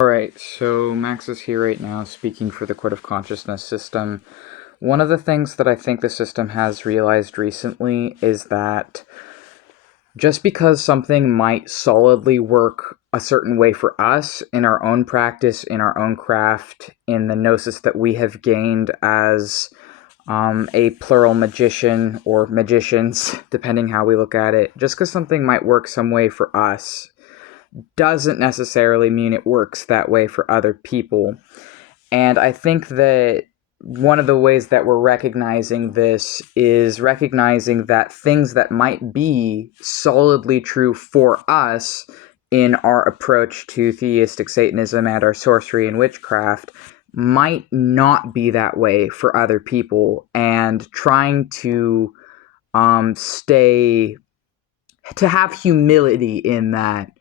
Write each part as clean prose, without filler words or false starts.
Alright, so Max is here right now speaking for the Court of Consciousness system. One of the things that I think the system has realized recently is that just because something might solidly work a certain way for us in our own practice, in our own craft, in the gnosis that we have gained as a plural magician or magicians, depending how we look at it, just because something might work some way for us doesn't necessarily mean it works that way for other people. And I think that one of the ways that we're recognizing this is recognizing that things that might be solidly true for us in our approach to theistic Satanism and our sorcery and witchcraft might not be that way for other people, and trying to to have humility in that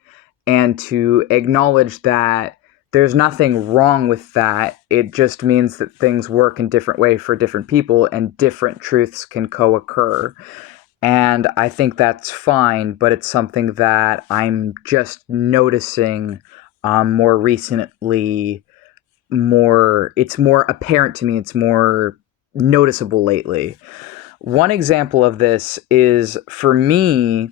and to acknowledge that there's nothing wrong with that. It just means that things work in different ways for different people and different truths can co-occur. And I think that's fine, but it's something that I'm just noticing more recently. It's more apparent to me. It's more noticeable lately. One example of this is, for me,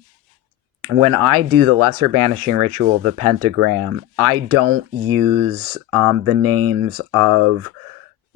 when I do the lesser banishing ritual, the pentagram, I don't use the names of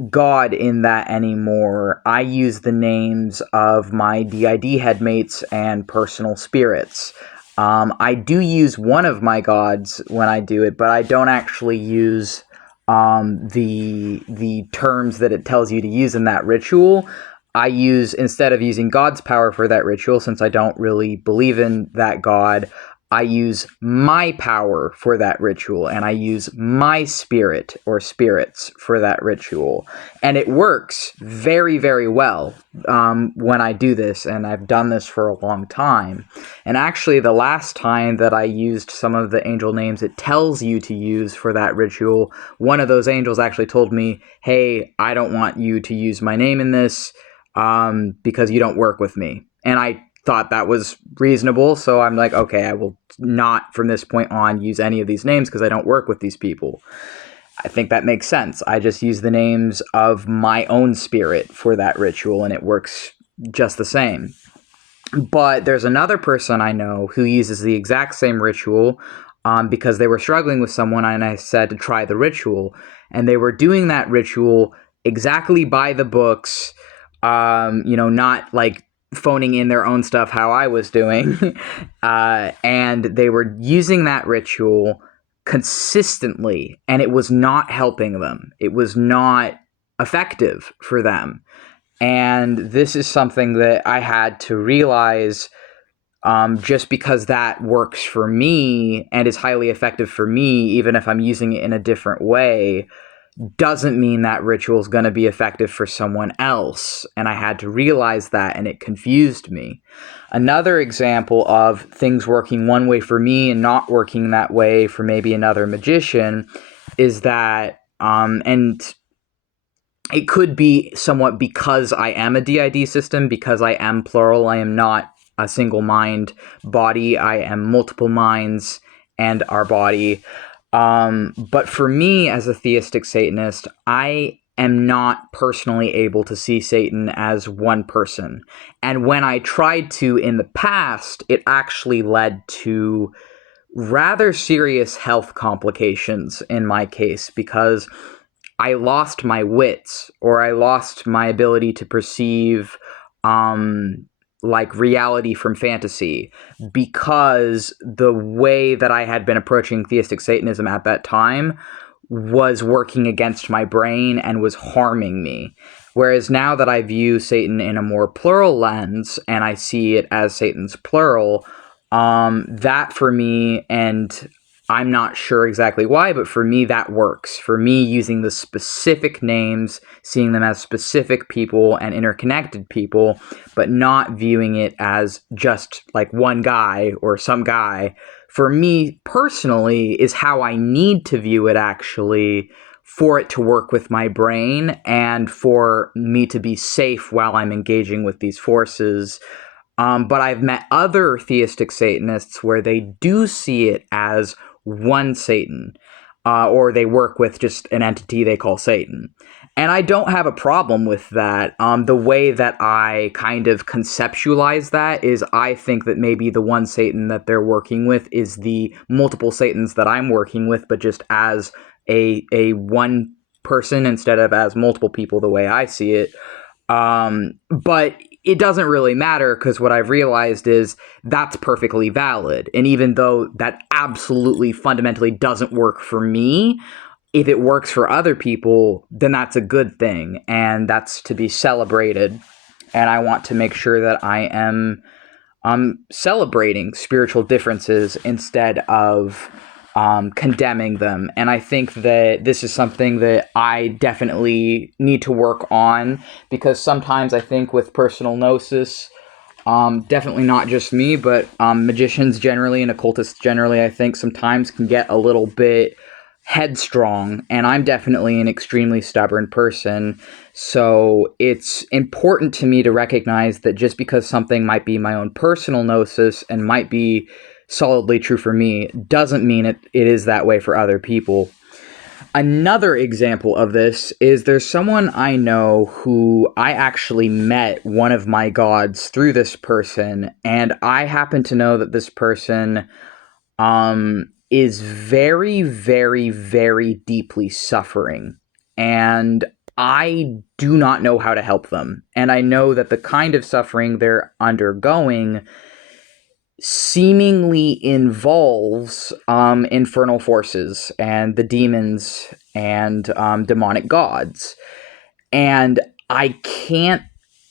God in that anymore. I use the names of my DID headmates and personal spirits. I do use one of my gods when I do it, but I don't actually use the terms that it tells you to use in that ritual. I use, instead of using God's power for that ritual, since I don't really believe in that God, I use my power for that ritual, and I use my spirit or spirits for that ritual. And it works very, very well when I do this, and I've done this for a long time. And actually, the last time that I used some of the angel names it tells you to use for that ritual, one of those angels actually told me, hey, I don't want you to use my name in this because you don't work with me. And I thought that was reasonable, so I'm like, okay, I will not from this point on use any of these names because I don't work with these people. I think that makes sense. I just use the names of my own spirit for that ritual, and it works just the same. But there's another person I know who uses the exact same ritual because they were struggling with someone, and I said to try the ritual. And they were doing that ritual exactly by the books, not like phoning in their own stuff how I was doing. And they were using that ritual consistently, and it was not helping them. It was not effective for them. And this is something that I had to realize, just because that works for me and is highly effective for me, even if I'm using it in a different way, doesn't mean that ritual is going to be effective for someone else. And I had to realize that, and it confused me. Another example of things working one way for me and not working that way for maybe another magician is that, and it could be somewhat because I am a DID system, because I am plural. I am not a single mind body. I am multiple minds and our body. But for me, as a theistic Satanist, I am not personally able to see Satan as one person. And when I tried to in the past, it actually led to rather serious health complications in my case, because I lost my wits, or I lost my ability to perceive like reality from fantasy, because the way that I had been approaching theistic Satanism at that time was working against my brain and was harming me. Whereas now that I view Satan in a more plural lens and I see it as Satan's plural, that for me, and I'm not sure exactly why, but for me that works. For me, using the specific names, seeing them as specific people and interconnected people, but not viewing it as just like one guy or some guy, for me personally, is how I need to view it, actually, for it to work with my brain and for me to be safe while I'm engaging with these forces. But I've met other theistic Satanists where they do see it as one Satan. or they work with just an entity they call Satan. And I don't have a problem with that. The way that I kind of conceptualize that is I think that maybe the one Satan that they're working with is the multiple Satans that I'm working with, but just as a one person instead of as multiple people the way I see it. But it doesn't really matter, because what I've realized is that's perfectly valid. And even though that absolutely fundamentally doesn't work for me, if it works for other people, then that's a good thing, and that's to be celebrated. And I want to make sure that I am celebrating spiritual differences instead of condemning them. And I think that this is something that I definitely need to work on, because sometimes I think with personal gnosis, definitely not just me, but magicians generally and occultists generally, I think sometimes can get a little bit headstrong, and I'm definitely an extremely stubborn person. So it's important to me to recognize that just because something might be my own personal gnosis and might be solidly true for me doesn't mean it is that way for other people. Another example of this is there's someone I know who I actually met one of my gods through this person, and I happen to know that this person is very, very, very deeply suffering, and I do not know how to help them. And I know that the kind of suffering they're undergoing seemingly involves infernal forces and the demons and demonic gods. And I can't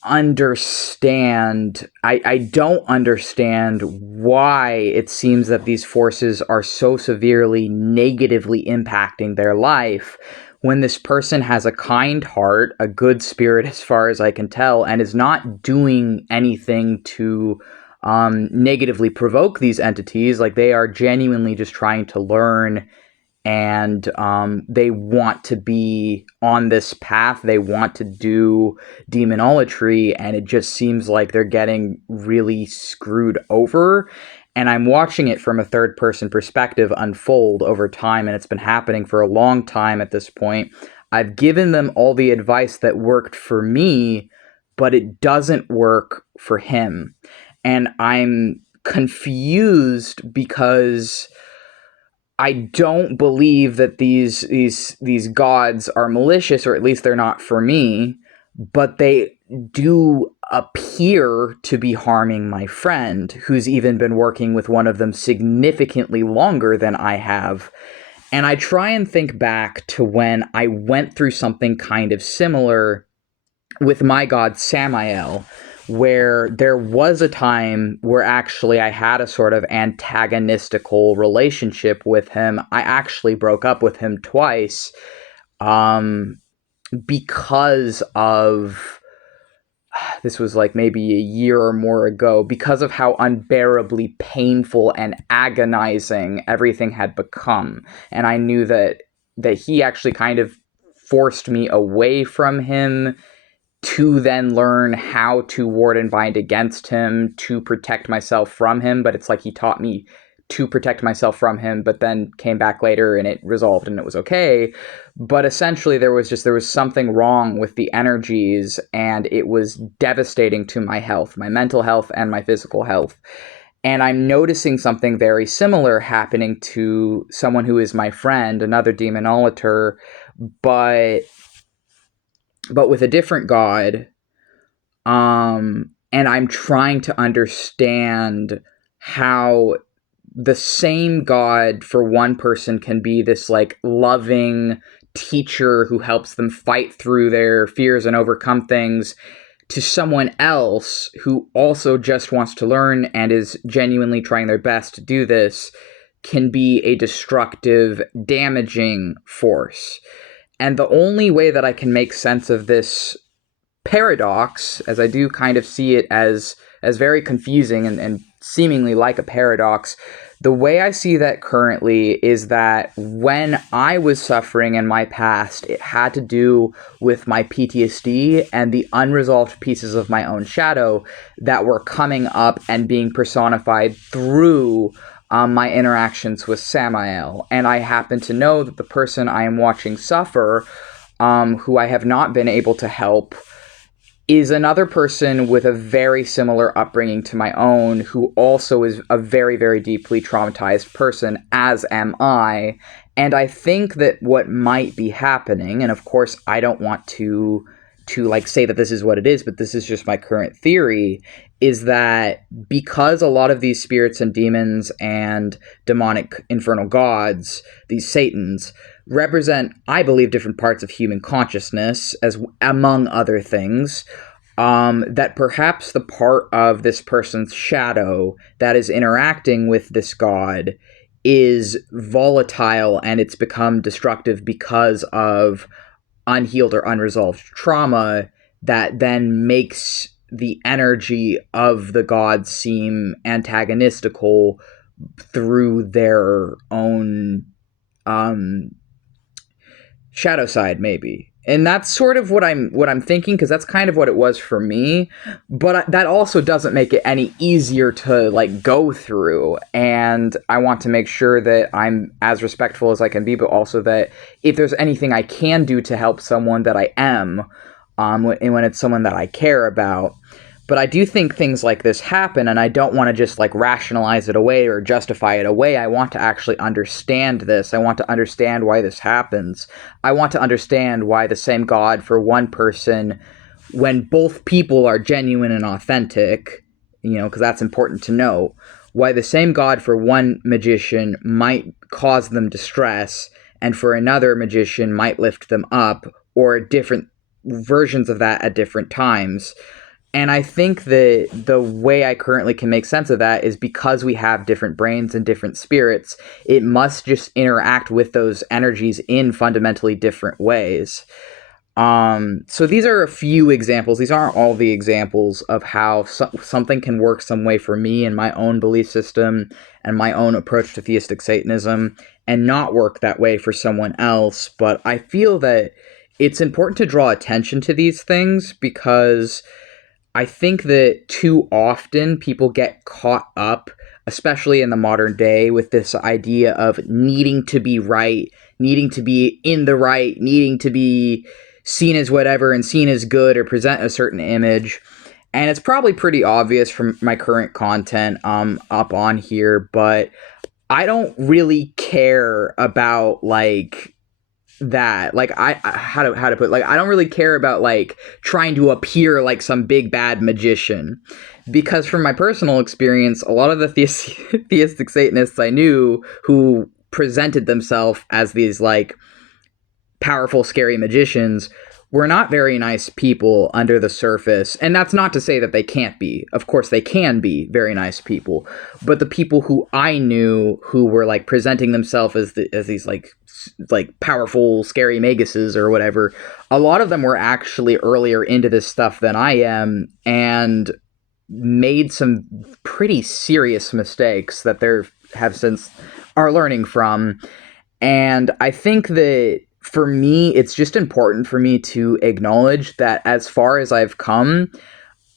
understand, I don't understand why it seems that these forces are so severely negatively impacting their life when this person has a kind heart, a good spirit as far as I can tell, and is not doing anything to negatively provoke these entities. Like, they are genuinely just trying to learn, and they want to be on this path. They want to do demonolatry, and it just seems like they're getting really screwed over. And I'm watching it from a third-person perspective unfold over time, and it's been happening for a long time at this point. I've given them all the advice that worked for me, but it doesn't work for him. And I'm confused because I don't believe that these gods are malicious, or at least they're not for me, but they do appear to be harming my friend, who's even been working with one of them significantly longer than I have. And I try and think back to when I went through something kind of similar with my god Samael, where there was a time where actually I had a sort of antagonistical relationship with him. I actually broke up with him twice because of, this was like maybe a year or more ago, because of how unbearably painful and agonizing everything had become. And I knew that he actually kind of forced me away from him to then learn how to ward and bind against him, to protect myself from him. But it's like he taught me to protect myself from him, but then came back later and it resolved and it was okay. But essentially there was something wrong with the energies, and it was devastating to my health, my mental health and my physical health. And I'm noticing something very similar happening to someone who is my friend, another demonolator, but with a different god. And I'm trying to understand how the same god for one person can be this like loving teacher who helps them fight through their fears and overcome things, to someone else who also just wants to learn and is genuinely trying their best to do this, can be a destructive, damaging force. And the only way that I can make sense of this paradox, as I do kind of see it as very confusing and seemingly like a paradox, the way I see that currently is that when I was suffering in my past, it had to do with my PTSD and the unresolved pieces of my own shadow that were coming up and being personified through my interactions with Samael, and I happen to know that the person I am watching suffer, who I have not been able to help, is another person with a very similar upbringing to my own, who also is a very, very deeply traumatized person, as am I. And I think that what might be happening, and of course I don't want to like say that this is what it is, but this is just my current theory, is that because a lot of these spirits and demons and demonic infernal gods, these satans, represent, I believe, different parts of human consciousness, as among other things, that perhaps the part of this person's shadow that is interacting with this god is volatile, and it's become destructive because of unhealed or unresolved trauma that then makes the energy of the gods seem antagonistical through their own shadow side, maybe. And that's sort of what I'm thinking, because that's kind of what it was for me. But that also doesn't make it any easier to like go through. And I want to make sure that I'm as respectful as I can be, but also that if there's anything I can do to help someone, that I am, when it's someone that I care about. But I do think things like this happen, and I don't want to just like rationalize it away or justify it away. I want to actually understand this. I want to understand why this happens. I want to understand why the same God for one person, when both people are genuine and authentic, because that's important to know, why the same God for one magician might cause them distress, and for another magician might lift them up, or different versions of that at different times. And I think that the way I currently can make sense of that is because we have different brains and different spirits, it must just interact with those energies in fundamentally different ways. So these are a few examples. These aren't all the examples of how something can work some way for me and my own belief system and my own approach to theistic Satanism, and not work that way for someone else. But I feel that it's important to draw attention to these things, because I think that too often people get caught up, especially in the modern day, with this idea of needing to be right, needing to be in the right, needing to be seen as whatever and seen as good or present a certain image. And it's probably pretty obvious from my current content up on here, but I don't really care about like that. Like how to put it, like I don't really care about like trying to appear like some big bad magician, because from my personal experience, a lot of the theistic Satanists I knew who presented themselves as these like powerful, scary magicians were not very nice people under the surface. And that's not to say that they can't be. Of course, they can be very nice people. But the people who I knew who were like presenting themselves as these like powerful, scary maguses or whatever, a lot of them were actually earlier into this stuff than I am, and made some pretty serious mistakes that they have since are learning from. And I think that for me, it's just important for me to acknowledge that as far as I've come,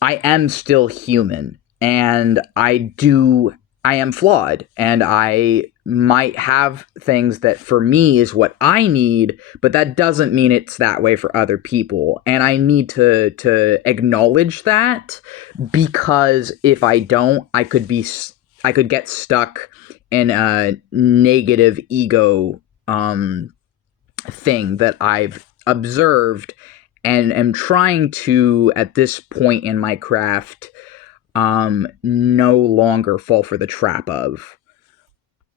I am still human, and I am flawed, and I might have things that for me is what I need, but that doesn't mean it's that way for other people. And I need to acknowledge that, because if I don't, I could get stuck in a negative ego thing that I've observed and am trying to, at this point in my craft, no longer fall for the trap of.